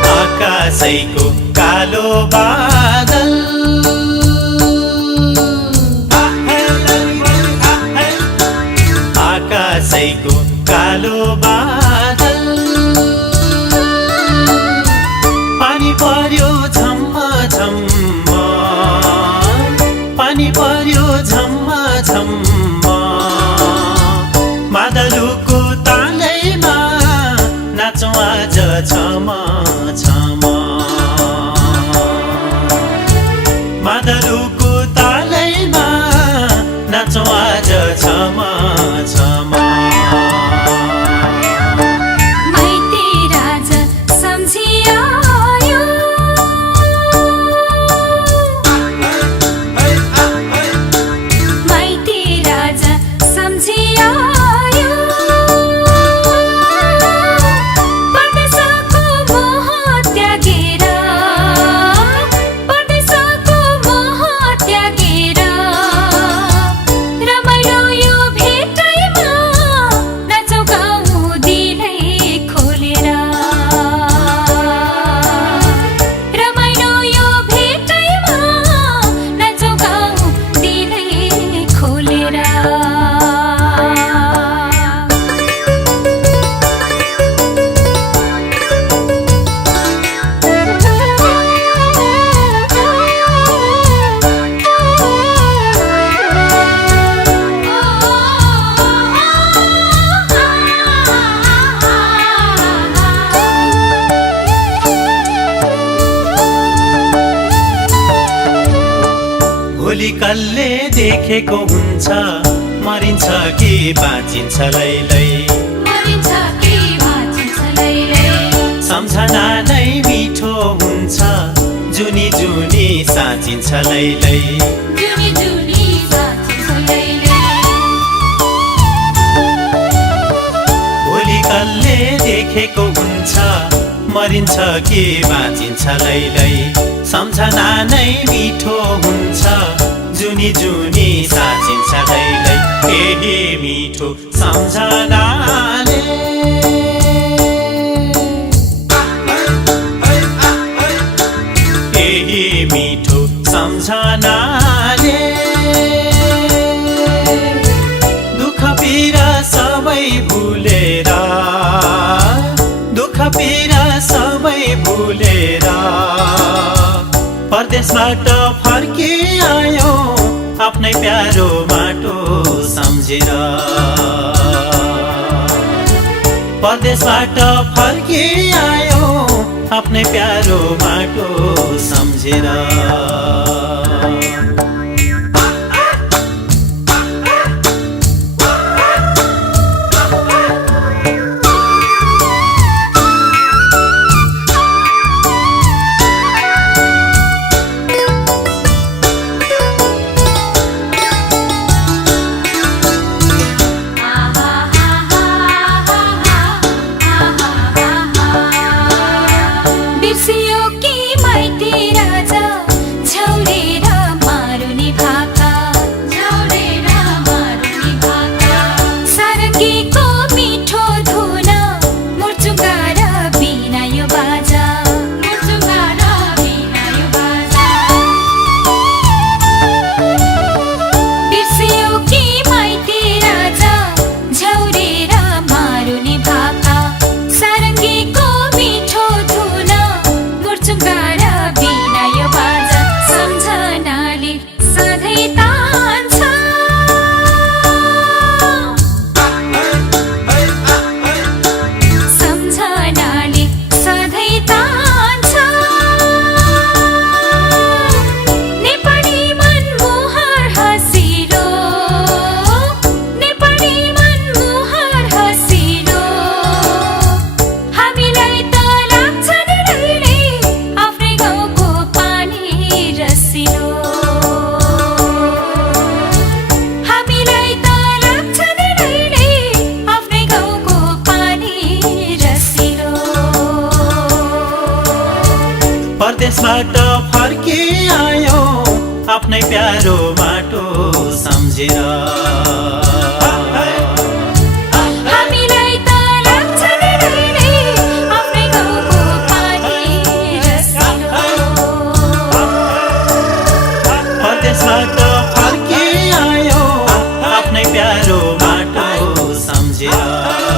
आकाशैको कालो बादल आकाशैको कालो बादल पानी पर्यो झम्म झम्म पानी पर्यो झम्म झम्म मादलुको तालैमा नाचौँ आज छम छम मादलुको तालैमा नाचौँ आज छम छम माइती राजा सम्झियो माइती राजा सम्झियो भोलि कसले देखेको हुन्छ मरिन्छ कि बाँचिन्छ लैलै सम्झना नै मिठो हुन्छ जुनी जुनी साँचिन्छ लैलै भोलि कसले देखेको हुन्छ मरिन्छ कि बाँचिन्छ लैलै सम्झना नै मिठो हुन्छ जुनी जुनी साँचिन्छ लैलै केही मिठो सम्झनाले केही मिठो सम्झनाले दुःख पीडा सबै भुलेर दुःख पीडा सबै भुलेर परदेशबाट फर्किआयो आफ्नै प्यारो माटो सम्झेर परदेशबाट फर्किआयो आफ्नै प्यारो माटो सम्झेर बिर्सियो कि माइती राजा झौरेर मारुनी परदेशबाट फर्की आयो आफ्नै प्यारो माटो सम्झेर हामीलाई त लाग्छ नि धेरै आफ्नै गाउँको पानी रसिलो परदेशबाट फर्की आयो आफ्नै प्यारो माटो सम्झेर